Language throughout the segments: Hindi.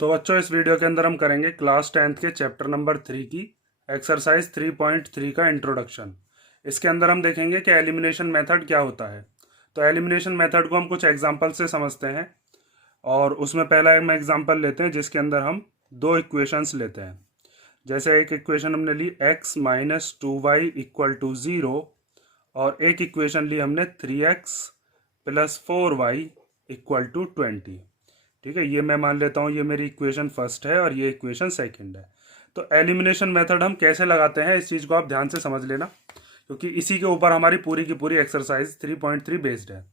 तो बच्चों इस वीडियो के अंदर हम करेंगे क्लास 10th के चैप्टर नंबर 3 की एक्सरसाइज 3.3 का इंट्रोडक्शन। इसके अंदर हम देखेंगे कि एलिमिनेशन मेथड क्या होता है। तो एलिमिनेशन मेथड को हम कुछ एग्जांपल से समझते हैं और उसमें पहला हम एग्जांपल लेते हैं जिसके अंदर हम दो इक्वेशंस लेते हैं। जैसे एक इक्वेशन हमने ली x minus 2y equal to 0 और एक इक्वेशन ली हमने 3x plus 4y equal to 20। ठीक है, ये मैं मान लेता हूँ ये मेरी इक्वेशन फर्स्ट है और ये इक्वेशन सेकंड है। तो एलिमिनेशन मेथड हम कैसे लगाते हैं इस चीज़ को आप ध्यान से समझ लेना, क्योंकि इसी के ऊपर हमारी पूरी की पूरी एक्सरसाइज 3.3 बेस्ड है।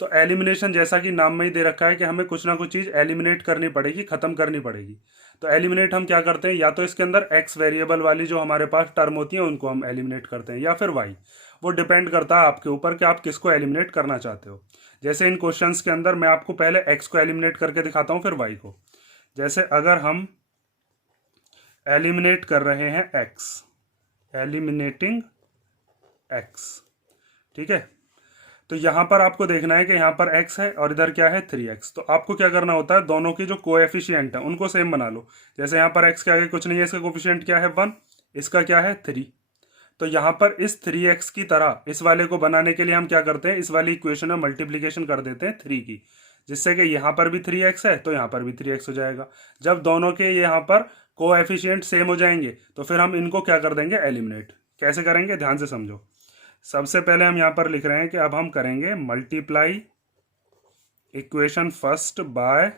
तो एलिमिनेशन जैसा कि नाम में ही दे रखा है कि हमें कुछ ना कुछ चीज़ एलिमिनेट करनी पड़ेगी, ख़त्म करनी पड़ेगी। तो एलिमिनेट हम क्या करते हैं, या तो इसके अंदर एक्स वेरिएबल वाली जो हमारे पास टर्म होती है उनको हम एलिमिनेट करते हैं, या फिर वाई। वो डिपेंड करता है आपके ऊपर कि आप किसको एलिमिनेट करना चाहते हो। जैसे इन क्वेश्चंस के अंदर मैं आपको पहले एक्स को एलिमिनेट करके दिखाता हूँ, फिर वाई को। जैसे अगर हम एलिमिनेट कर रहे हैं एक्स, एलिमिनेटिंग एक्स, ठीक है। तो यहाँ पर आपको देखना है कि यहाँ पर x है और इधर क्या है 3x। तो आपको क्या करना होता है, दोनों की जो कोएफिशिएंट है उनको सेम बना लो। जैसे यहाँ पर x के आगे कुछ नहीं है, इसका कोएफिशिएंट क्या है 1, इसका क्या है 3। तो यहाँ पर इस 3x की तरह इस वाले को बनाने के लिए हम क्या करते हैं, इस वाली इक्वेशन में मल्टीप्लीकेशन कर देते हैं 3 की, जिससे कि यहाँ पर भी 3x है तो यहाँ पर भी 3x हो जाएगा। जब दोनों के यहाँ पर कोएफिशिएंट सेम हो जाएंगे तो फिर हम इनको क्या कर देंगे, एलिमिनेट। कैसे करेंगे ध्यान से समझो। सबसे पहले हम यहाँ पर लिख रहे हैं कि अब हम करेंगे मल्टीप्लाई इक्वेशन फर्स्ट बाय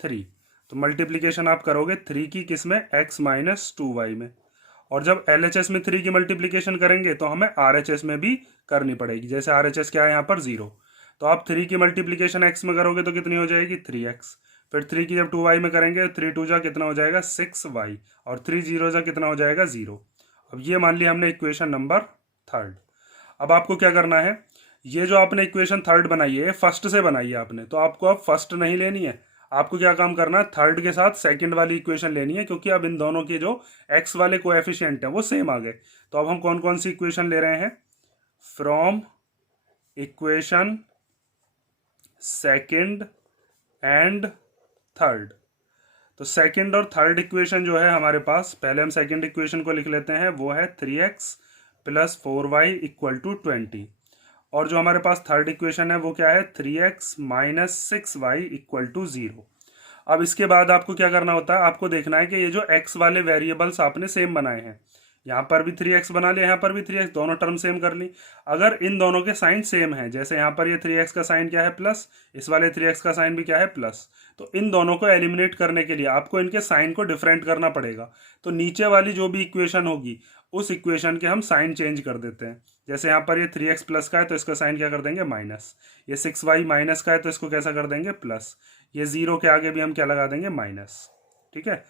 3। तो मल्टीप्लीकेशन आप करोगे 3 की किस में, x माइनस 2y में। और जब LHS में 3 की मल्टीप्लीकेशन करेंगे तो हमें RHS में भी करनी पड़ेगी। जैसे RHS क्या है यहाँ पर 0। तो आप 3 की मल्टीप्लीकेशन x में करोगे तो कितनी हो जाएगी 3x। फिर 3 की जब 2y में करेंगे तो 3 2 जा कितना हो जाएगा 6y, और 3 0 जा कितना हो जाएगा 0। अब ये मान लिया हमने इक्वेशन नंबर थर्ड। अब आपको क्या करना है, ये जो आपने इक्वेशन थर्ड बनाई है फर्स्ट से बनाई है आपने, तो आपको अब फर्स्ट नहीं लेनी है। आपको क्या काम करना है, थर्ड के साथ सेकंड वाली इक्वेशन लेनी है, क्योंकि अब इन दोनों के जो एक्स वाले कोएफिशिएंट है वो सेम आ गए। तो अब हम कौन कौन सी इक्वेशन ले रहे हैं, from equation second and third. तो सेकंड और थर्ड इक्वेशन जो है हमारे पास, पहले हम सेकंड इक्वेशन को लिख लेते हैं, वो है 3x plus 4y equal to 20। और जो हमारे पास थर्ड इक्वेशन है वो क्या है, 3x minus 6y equal to 0। अब इसके बाद आपको क्या करना होता है, आपको देखना है कि ये जो x वाले वेरिएबल्स आपने सेम बनाए हैं, यहाँ पर भी 3x बना लिया, यहाँ पर भी 3x, दोनों टर्म सेम कर ली। अगर इन दोनों के साइन सेम है, जैसे यहाँ पर ये 3x का साइन क्या है प्लस, इस वाले 3x का साइन भी क्या है प्लस, तो इन दोनों को एलिमिनेट करने के लिए आपको इनके साइन को डिफरेंट करना पड़ेगा। तो नीचे वाली जो भी इक्वेशन होगी उस इक्वेशन के हम साइन चेंज कर देते हैं। जैसे यहाँ पर ये 3x प्लस का है तो इसका साइन क्या कर देंगे माइनस, ये 6y माइनस का है तो इसको कैसा कर देंगे प्लस, ये 0 के आगे भी हम क्या लगा देंगे माइनस। ठीक है,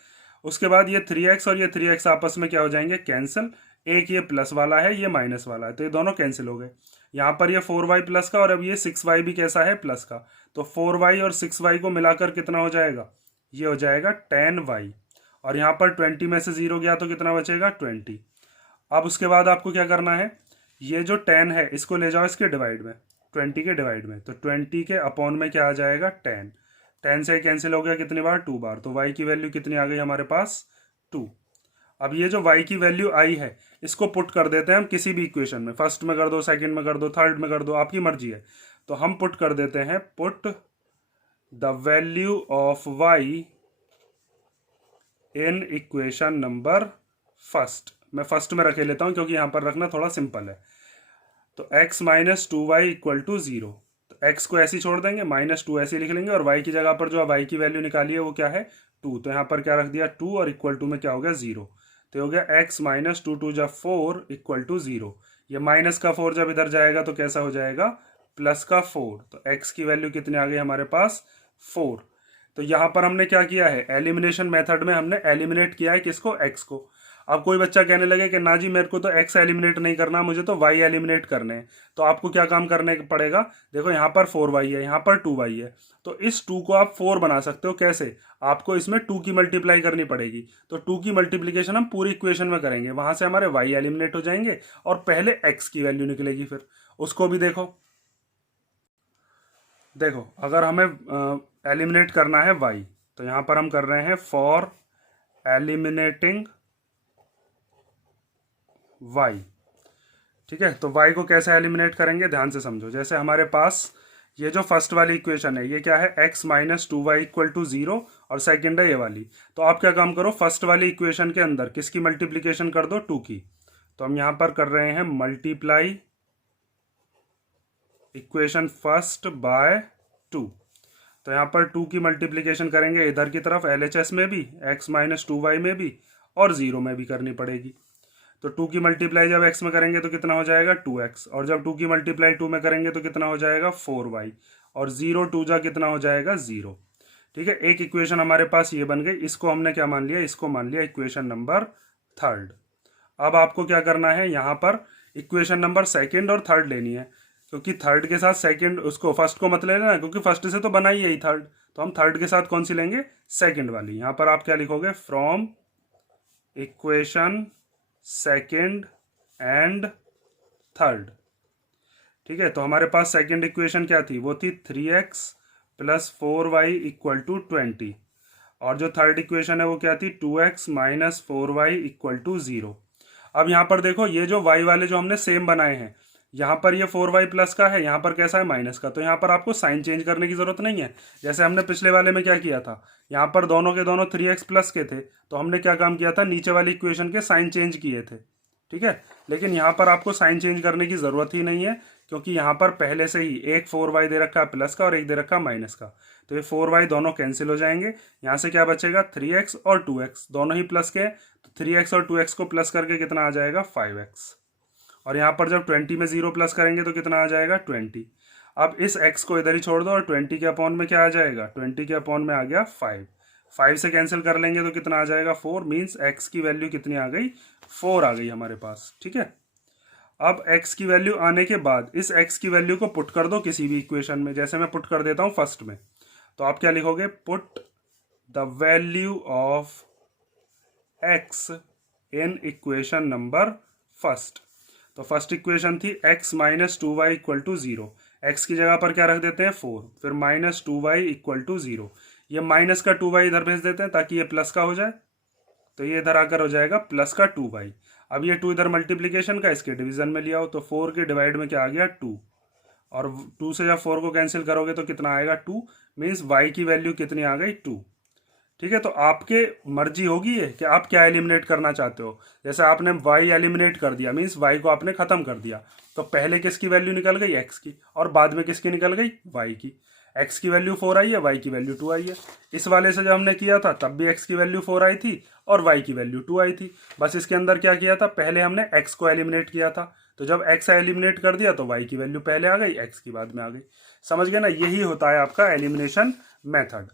उसके बाद ये 3x और ये 3x आपस में क्या हो जाएंगे कैंसिल। एक ये प्लस वाला है, ये माइनस वाला है, तो ये दोनों कैंसिल हो गए। यहाँ पर ये 4y प्लस का और अब ये 6y भी कैसा है प्लस का, तो 4y और 6y को मिलाकर कितना हो जाएगा, ये हो जाएगा 10y। और यहाँ पर 20 में से 0 गया तो कितना बचेगा 20। अब उसके बाद आपको क्या करना है, ये जो 10 है इसको ले जाओ इसके डिवाइड में, 20 के डिवाइड में, तो 20 के अपॉन में क्या आ जाएगा 10। 10 से कैंसिल हो गया कितनी बार, 2 बार, तो y की वैल्यू कितनी आ गई हमारे पास 2। अब ये जो y की वैल्यू आई है इसको पुट कर देते हैं हम किसी भी इक्वेशन में, फर्स्ट में कर दो, सेकंड में कर दो, थर्ड में कर दो, आपकी मर्जी है। तो हम पुट कर देते हैं, put the value of y in equation number first. मैं फर्स्ट में रखे लेता हूं क्योंकि यहां पर रखना थोड़ा सिंपल है। तो x minus 2y equal to 0, तो x को ऐसे ही छोड़ देंगे, माइनस 2 ऐसे लिख लेंगे, और y की जगह पर जो y की वैल्यू निकाली है वो क्या है 2, तो यहाँ पर क्या रख दिया 2, और इक्वल टू में क्या हो गया 0। तो हो गया x माइनस 2 2 जा 4 इक्वल टू 0। ये माइनस का 4 जब इधर जाएगा तो कैसा हो जाएगा प्लस का 4, तो x की वैल्यू कितनी आ गई हमारे पास 4। तो यहाँ पर हमने क्या किया है, एलिमिनेशन मेथड में हमने एलिमिनेट किया है किसको, x को। अब कोई बच्चा कहने लगे कि ना जी मेरे को तो x एलिमिनेट नहीं करना, मुझे तो y एलिमिनेट करने हैं। तो आपको क्या काम करने पड़ेगा, देखो यहाँ पर 4y है, यहाँ पर 2y है, तो इस 2 को आप 4 बना सकते हो। कैसे, आपको इसमें 2 की मल्टीप्लाई करनी पड़ेगी। तो 2 की मल्टीप्लीकेशन हम पूरी इक्वेशन में करेंगे, वहां से हमारे y एलिमिनेट हो जाएंगे और पहले x की वैल्यू निकलेगी, फिर उसको भी देखो। देखो अगर हमें एलिमिनेट करना है y, तो यहाँ पर हम कर रहे हैं फॉर एलिमिनेटिंग y। ठीक है, तो y को कैसे एलिमिनेट करेंगे ध्यान से समझो। जैसे हमारे पास ये जो फर्स्ट वाली इक्वेशन है ये क्या है, x minus 2y equal to 0, और सेकेंड है ये वाली। तो आप क्या काम करो, फर्स्ट वाली इक्वेशन के अंदर किसकी मल्टीप्लीकेशन कर दो, 2 की। तो हम यहाँ पर कर रहे हैं मल्टीप्लाई इक्वेशन फर्स्ट बाय 2। तो यहाँ पर 2 की मल्टीप्लीकेशन करेंगे इधर की तरफ LHS में भी, x माइनस 2y में भी, और 0 में भी करनी पड़ेगी। तो 2 की मल्टीप्लाई जब x में करेंगे तो कितना हो जाएगा 2x, और जब 2 की मल्टीप्लाई 2 में करेंगे तो कितना हो जाएगा 4y, और 0 2 जा कितना हो जाएगा 0। ठीक है, एक इक्वेशन हमारे पास ये बन गई। इसको हमने क्या मान लिया, इसको मान लिया इक्वेशन नंबर थर्ड। अब आपको क्या करना है, यहाँ पर इक्वेशन नंबर सेकेंड और थर्ड लेनी है, क्योंकि थर्ड के साथ सेकेंड उसको फर्स्ट को मत ले लेना, क्योंकि फर्स्ट से तो बना ही यही थर्ड। तो हम थर्ड के साथ कौन सी लेंगे, सेकेंड वाली। यहाँ पर आप क्या लिखोगे, from equation second and third. ठीक है, तो हमारे पास सेकेंड इक्वेशन क्या थी, वो थी 3x plus 4y equal to 20, और जो थर्ड इक्वेशन है वो क्या थी, 2x minus 4y equal to 0। अब यहाँ पर देखो, ये जो y वाले जो हमने सेम बनाए हैं, यहाँ पर ये 4y प्लस का है, यहाँ पर कैसा है माइनस का। तो यहाँ पर आपको साइन चेंज करने की जरूरत नहीं है। जैसे हमने पिछले वाले में क्या किया था, यहाँ पर दोनों के दोनों 3x प्लस के थे, तो हमने क्या काम किया था, नीचे वाली इक्वेशन के साइन चेंज किए थे। ठीक है, लेकिन यहाँ पर आपको साइन चेंज करने की जरूरत ही नहीं है, क्योंकि यहाँ पर पहले से ही एक 4y दे रखा है प्लस का और एक दे रखा है माइनस का। तो ये 4y दोनों कैंसिल हो जाएंगे। यहाँ से क्या बचेगा, 3x और 2x दोनों ही प्लस के, तो 3x और 2x को प्लस करके कितना आ जाएगा 5x, और यहाँ पर जब 20 में 0 प्लस करेंगे तो कितना आ जाएगा 20। अब इस x को इधर ही छोड़ दो, और 20 के अपॉन में क्या आ जाएगा, 20 के अपॉन में आ गया 5। 5 से कैंसिल कर लेंगे तो कितना आ जाएगा 4, मीन्स x की वैल्यू कितनी आ गई, 4 आ गई हमारे पास। ठीक है, अब x की वैल्यू आने के बाद इस x की वैल्यू को पुट कर दो किसी भी इक्वेशन में। जैसे मैं पुट कर देता हूँ फर्स्ट में, तो आप क्या लिखोगे, put the value of x in equation number first. तो फर्स्ट इक्वेशन थी x minus 2y equal to 0, x की जगह पर क्या रख देते हैं 4, फिर माइनस 2y इक्वल टू 0। ये माइनस का 2y इधर भेज देते हैं ताकि ये प्लस का हो जाए, तो ये इधर आकर हो जाएगा प्लस का 2y। अब ये 2 इधर मल्टीप्लीकेशन का, इसके डिवीजन में लिया हो, तो 4 के डिवाइड में क्या आ गया 2, और 2 से जब 4 को कैंसिल करोगे तो कितना आएगा 2, मीन्स y की वैल्यू कितनी आ गई 2। ठीक है, तो आपके मर्जी होगी ये कि आप क्या एलिमिनेट करना चाहते हो। जैसे आपने y एलिमिनेट कर दिया, मीन्स y को आपने खत्म कर दिया, तो पहले किसकी वैल्यू निकल गई x की, और बाद में किसकी निकल गई y की। x की वैल्यू 4 आई है, y की वैल्यू 2 आई है। इस वाले से जब हमने किया था तब भी x की वैल्यू 4 आई थी और y की वैल्यू 2 आई थी। बस इसके अंदर क्या किया था, पहले हमने x को एलिमिनेट किया था, तो जब x एलिमिनेट कर दिया तो y की वैल्यू पहले आ गई, x की बाद में आ गई। समझ गए ना, यही होता है आपका एलिमिनेशन मेथड।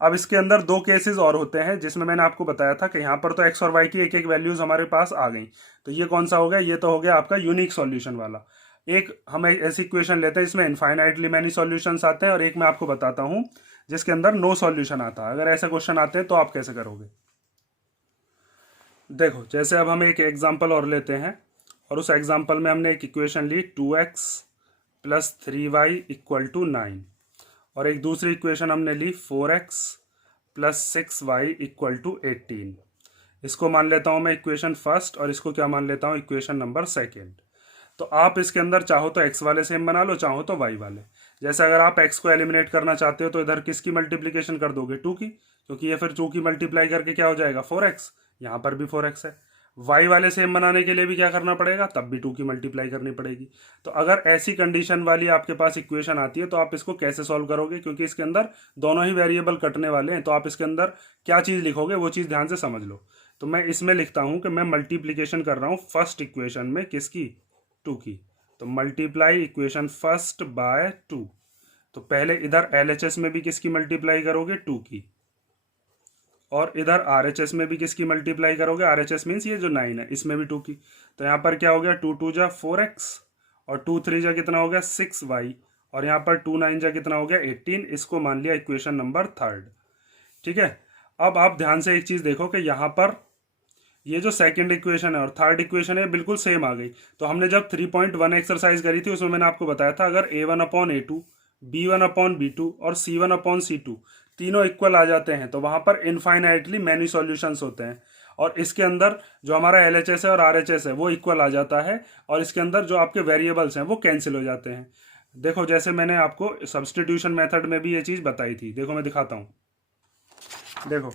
अब इसके अंदर दो केसेस और होते हैं, जिसमें मैंने आपको बताया था कि यहाँ पर तो x और y की एक एक वैल्यूज हमारे पास आ गई। तो ये कौन सा हो गया, ये तो हो गया आपका यूनिक सॉल्यूशन वाला। एक हम ऐसी इक्वेशन लेते हैं जिसमें इनफाइनाइटली मैनी सॉल्यूशंस आते हैं, और एक मैं आपको बताता हूं जिसके अंदर नो सॉल्यूशन आता है। अगर ऐसे क्वेश्चन आते हैं तो आप कैसे करोगे, देखो। जैसे अब हम एक एग्जांपल और लेते हैं, और उस एग्जांपल में हमने एक इक्वेशन ली 2x plus 3y equal to 9, और एक दूसरी इक्वेशन हमने ली 4x plus 6y equal to 18। इसको मान लेता हूं मैं इक्वेशन फर्स्ट, और इसको क्या मान लेता हूं, इक्वेशन नंबर सेकेंड। तो आप इसके अंदर चाहो तो x वाले सेम बना लो, चाहो तो y वाले। जैसे अगर आप x को एलिमिनेट करना चाहते हो तो इधर किसकी मल्टीप्लीकेशन कर दोगे, 2 की, क्योंकि ये फिर 2 की मल्टीप्लाई करके क्या हो जाएगा 4x, यहाँ पर भी 4x है। y वाले सेम बनाने के लिए भी क्या करना पड़ेगा, तब भी 2 की मल्टीप्लाई करनी पड़ेगी। तो अगर ऐसी कंडीशन वाली आपके पास इक्वेशन आती है तो आप इसको कैसे सॉल्व करोगे, क्योंकि इसके अंदर दोनों ही वेरिएबल कटने वाले हैं, तो आप इसके अंदर क्या चीज़ लिखोगे वो चीज़ ध्यान से समझ लो। तो मैं इसमें लिखता हूँ कि मैं मल्टीप्लीकेशन कर रहा हूँ फर्स्ट इक्वेशन में किसकी, 2 की। तो मल्टीप्लाई इक्वेशन फर्स्ट बाय 2। तो पहले इधर LHS में भी किसकी मल्टीप्लाई करोगे, 2 की, और इधर RHS में भी किसकी मल्टीप्लाई करोगे, RHS मीन्स ये जो 9 है इसमें भी 2 की। तो यहाँ पर क्या हो गया, 2 2 जा 4x, और 2 3 जा कितना हो गया 6y, और यहाँ पर 2 9 जा कितना हो गया 18। इसको मान लिया इक्वेशन नंबर थर्ड। ठीक है, अब आप ध्यान से एक चीज़ देखो कि यहाँ पर ये जो सेकंड इक्वेशन है और थर्ड इक्वेशन है बिल्कुल सेम आ गई। तो हमने जब 3.1 एक्सरसाइज करी थी उसमें मैंने आपको बताया था, अगर a1 upon a2, b1 upon b2 और c1 अपॉन c2 तीनों इक्वल आ जाते हैं तो वहां पर इनफाइनाइटली मैनी सॉल्यूशंस होते हैं, और इसके अंदर जो हमारा LHS है और RHS है वो इक्वल आ जाता है, और इसके अंदर जो आपके वेरिएबल्स हैं वो कैंसिल हो जाते हैं। देखो जैसे मैंने आपको सब्स्टिट्यूशन मेथड में भी ये चीज़ बताई थी, देखो मैं दिखाता हूँ। देखो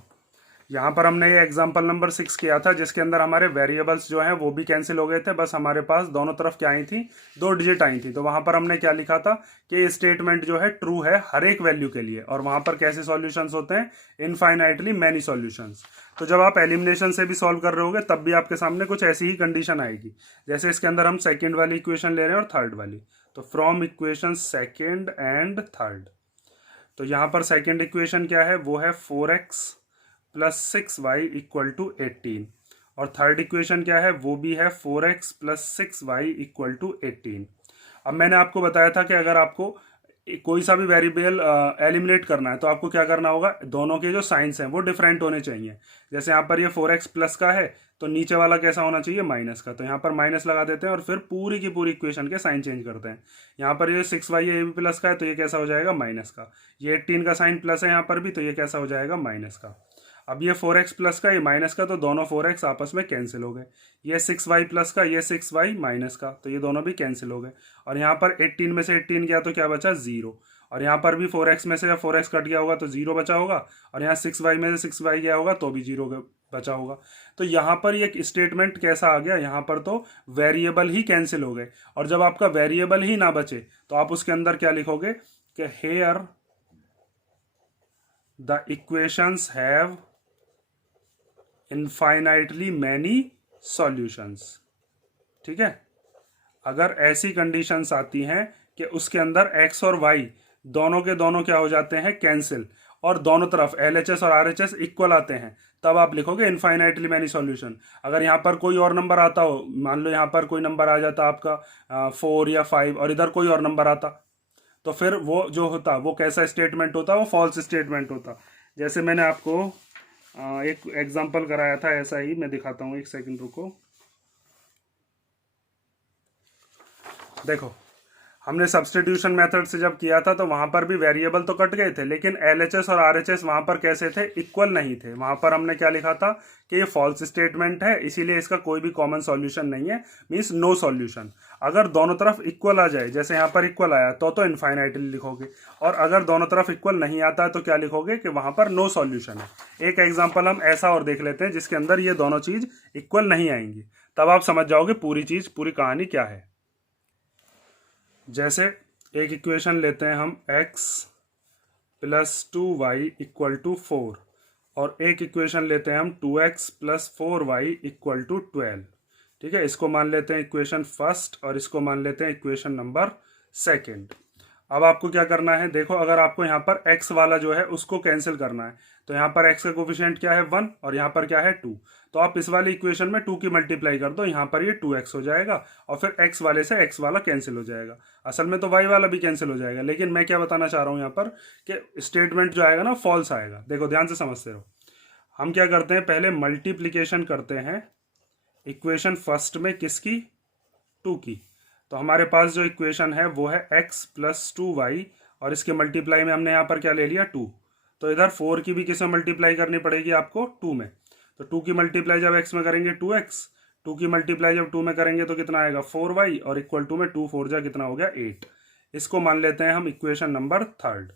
यहाँ पर हमने ये एग्जाम्पल नंबर 6 किया था जिसके अंदर हमारे वेरिएबल्स जो हैं वो भी कैंसिल हो गए थे, बस हमारे पास दोनों तरफ क्या आई थी, 2 डिजिट आई थी। तो वहां पर हमने क्या लिखा था कि ये स्टेटमेंट जो है ट्रू है हर एक वैल्यू के लिए, और वहां पर कैसे सॉल्यूशंस होते हैं, इनफाइनाइटली मैनी सॉल्यूशंस। तो जब आप एलिमिनेशन से भी सॉल्व कर रहे होगे तब भी आपके सामने कुछ ऐसी ही कंडीशन आएगी, जैसे इसके अंदर हम सेकेंड वाली इक्वेशन ले रहे हैं और थर्ड वाली। तो from equation second and third, तो यहाँ पर सेकेंड इक्वेशन क्या है, वो है 4x plus 6y equal to 18, और थर्ड इक्वेशन क्या है, वो भी है 4x plus 6y equal to 18। अब मैंने आपको बताया था कि अगर आपको कोई सा भी वेरिएबल एलिमिनेट करना है तो आपको क्या करना होगा, दोनों के जो साइंस हैं वो डिफरेंट होने चाहिए। जैसे यहाँ पर ये 4x प्लस का है तो नीचे वाला कैसा होना चाहिए, माइनस का, तो यहाँ पर माइनस लगा देते हैं और फिर पूरी की पूरी इक्वेशन के साइन चेंज करते हैं। यहाँ पर ये 6y ये भी प्लस का है तो ये कैसा हो जाएगा, माइनस का। ये 18 का साइन प्लस है यहाँ पर भी, तो ये कैसा हो जाएगा, माइनस का। अब ये 4x प्लस का, ये माइनस का, तो दोनों 4x आपस में कैंसिल हो गए। ये 6y प्लस का, ये 6y माइनस का, तो ये दोनों भी कैंसिल हो गए। और यहाँ पर 18 में से 18 गया तो क्या बचा, 0। और यहाँ पर भी 4x में से जब 4x कट गया होगा तो 0 बचा होगा, और यहाँ 6y में से 6y गया होगा तो भी 0 बचा होगा। तो यहाँ पर ये स्टेटमेंट कैसा आ गया, यहाँ पर तो वेरिएबल ही कैंसिल हो गए। और जब आपका वेरिएबल ही ना बचे तो आप उसके अंदर क्या लिखोगे कि here the equations have infinitely many solutions. ठीक है, अगर ऐसी कंडीशंस आती हैं कि उसके अंदर x और y दोनों के दोनों क्या हो जाते हैं, कैंसिल, और दोनों तरफ LHS और RHS इक्वल आते हैं, तब आप लिखोगे इनफाइनाइटली मैनी सॉल्यूशन। अगर यहाँ पर कोई और नंबर आता हो, मान लो यहाँ पर कोई नंबर आ जाता आपका 4 या 5 और इधर कोई और नंबर आता, तो फिर वो जो होता वो कैसा स्टेटमेंट होता, वो फॉल्स स्टेटमेंट होता। जैसे मैंने आपको एक एग्जांपल कराया था ऐसा ही, मैं दिखाता हूँ, एक सेकंड रुको। देखो हमने सब्स्टिट्यूशन मेथड से जब किया था तो वहां पर भी वेरिएबल तो कट गए थे, लेकिन LHS और RHS वहां पर कैसे थे, इक्वल नहीं थे। वहां पर हमने क्या लिखा था कि ये फॉल्स स्टेटमेंट है, इसीलिए इसका कोई भी कॉमन सॉल्यूशन नहीं है, मींस नो सॉल्यूशन। अगर दोनों तरफ इक्वल आ जाए, जैसे यहाँ पर इक्वल आया तो इनफाइनाइटली लिखोगे, और अगर दोनों तरफ इक्वल नहीं आता तो क्या लिखोगे कि वहां पर नो सॉल्यूशन है। एक एग्जाम्पल हम ऐसा और देख लेते हैं जिसके अंदर ये दोनों चीज इक्वल नहीं आएंगी, तब आप समझ जाओगे पूरी चीज, पूरी कहानी क्या है। जैसे एक इक्वेशन लेते हैं हम, x plus 2y equal to 4, और एक इक्वेशन लेते हैं हम 2x plus 4y equal to 12। ठीक है, इसको मान लेते हैं इक्वेशन फर्स्ट और इसको मान लेते हैं इक्वेशन नंबर सेकेंड। अब आपको क्या करना है, देखो अगर आपको यहाँ पर x वाला जो है उसको कैंसिल करना है तो यहाँ पर x का कोफिशिएंट क्या है, 1, और यहाँ पर क्या है, 2। तो आप इस वाली इक्वेशन में 2 की मल्टीप्लाई कर दो, यहाँ पर ये 2x हो जाएगा, और फिर x वाले से x वाला कैंसिल हो जाएगा। असल में तो y वाला भी कैंसिल हो जाएगा, लेकिन मैं क्या बताना चाह रहा हूँ यहाँ पर कि स्टेटमेंट जो आएगा ना फॉल्स आएगा। देखो ध्यान से समझते रहो। हम क्या करते हैं, पहले मल्टीप्लीकेशन करते हैं इक्वेशन फर्स्ट में, किसकी, 2 की। तो हमारे पास जो इक्वेशन है वो है x प्लस 2y, और इसके मल्टीप्लाई में हमने यहाँ पर क्या ले लिया, 2। तो इधर 4 की भी किसमें मल्टीप्लाई करनी पड़ेगी आपको, 2 में। तो 2 की मल्टीप्लाई जब x में करेंगे 2x, 2 की मल्टीप्लाई जब 2 में करेंगे तो कितना आएगा, 4y, और इक्वल टू में 2 4 जा कितना हो गया, 8। इसको मान लेते हैं हम इक्वेशन नंबर थर्ड।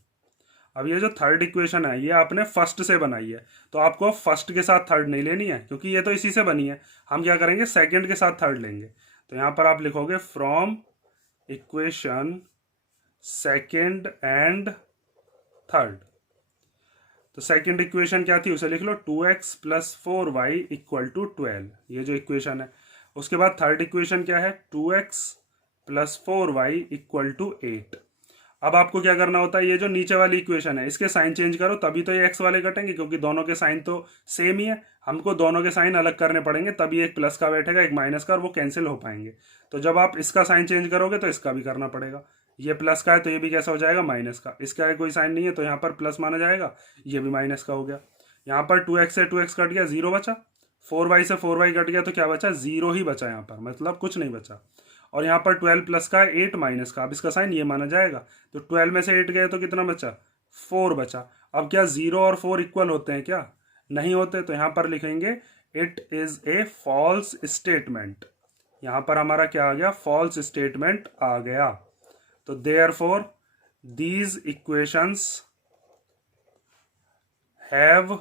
अब ये जो थर्ड इक्वेशन है ये आपने फर्स्ट से बनाई है, तो आपको फर्स्ट के साथ थर्ड नहीं लेनी है क्योंकि ये तो इसी से बनी है। हम क्या करेंगे, सेकेंड के साथ थर्ड लेंगे। तो यहाँ पर आप लिखोगे from equation second and third. तो सेकेंड इक्वेशन क्या थी, उसे लिख लो 2x plus 4y equal to 12, ये जो इक्वेशन है। उसके बाद थर्ड इक्वेशन क्या है, 2x plus 4y equal to 8। अब आपको क्या करना होता है, ये जो नीचे वाली इक्वेशन है इसके साइन चेंज करो, तभी तो ये x वाले कटेंगे, क्योंकि दोनों के साइन तो सेम ही है। हमको दोनों के साइन अलग करने पड़ेंगे, तभी एक प्लस का बैठेगा एक माइनस का, और वो कैंसिल हो पाएंगे। तो जब आप इसका साइन चेंज करोगे तो इसका भी करना पड़ेगा। ये प्लस का है तो ये भी कैसा हो जाएगा, माइनस का। इसका है कोई साइन नहीं है तो यहाँ पर प्लस माना जाएगा, ये भी माइनस का हो गया। यहाँ पर 2x से 2x कट गया, 0 बचा। 4y से 4y कट गया तो क्या बचा, 0 ही बचा यहाँ पर, मतलब कुछ नहीं बचा। और यहाँ पर 12 प्लस का है, 8 माइनस का, अब इसका साइन ये माना जाएगा। तो 12 में से 8 गए तो कितना बचा, 4 बचा। अब क्या 0 और 4 इक्वल होते हैं क्या? नहीं होते, तो यहां पर लिखेंगे it is a false statement. यहां पर हमारा क्या आ गया? फॉल्स स्टेटमेंट आ गया। तो therefore these equations have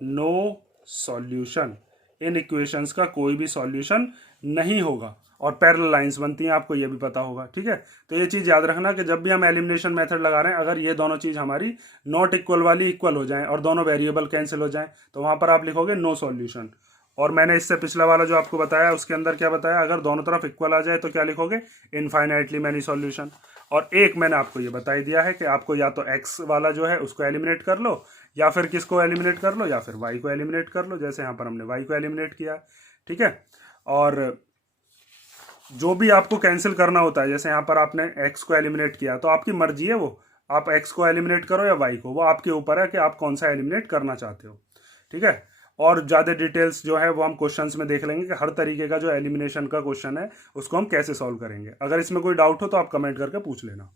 no solution. इन इक्वेशंस का कोई भी सॉल्यूशन नहीं होगा और पैरेलल लाइंस बनती हैं, आपको ये भी पता होगा। ठीक है, तो ये चीज याद रखना कि जब भी हम एलिमिनेशन मेथड लगा रहे हैं, अगर ये दोनों चीज हमारी नॉट इक्वल वाली इक्वल हो जाएं और दोनों वेरिएबल कैंसिल हो जाएं, तो वहां पर आप लिखोगे नो सॉल्यूशन। और मैंने इससे पिछला वाला जो आपको बताया उसके अंदर क्या बताया, अगर दोनों तरफ इक्वल आ जाए तो क्या लिखोगे? Infinitely many solution. और एक मैंने आपको ये बता ही दिया है कि आपको या तो एक्स वाला जो है उसको एलिमिनेट कर लो, या फिर किसको एलिमिनेट कर लो, या फिर वाई को एलिमिनेट कर लो, जैसे यहाँ पर हमने वाई को एलिमिनेट किया। ठीक है, और जो भी आपको कैंसिल करना होता है, जैसे यहाँ पर आपने एक्स को एलिमिनेट किया, तो आपकी मर्जी है वो, आप एक्स को एलिमिनेट करो या वाई को, वो आपके ऊपर है कि आप कौन सा एलिमिनेट करना चाहते हो। ठीक है, और ज़्यादा डिटेल्स जो है वो हम क्वेश्चंस में देख लेंगे कि हर तरीके का जो एलिमिनेशन का क्वेश्चन है उसको हम कैसे सॉल्व करेंगे। अगर इसमें कोई डाउट हो तो आप कमेंट करके पूछ लेना।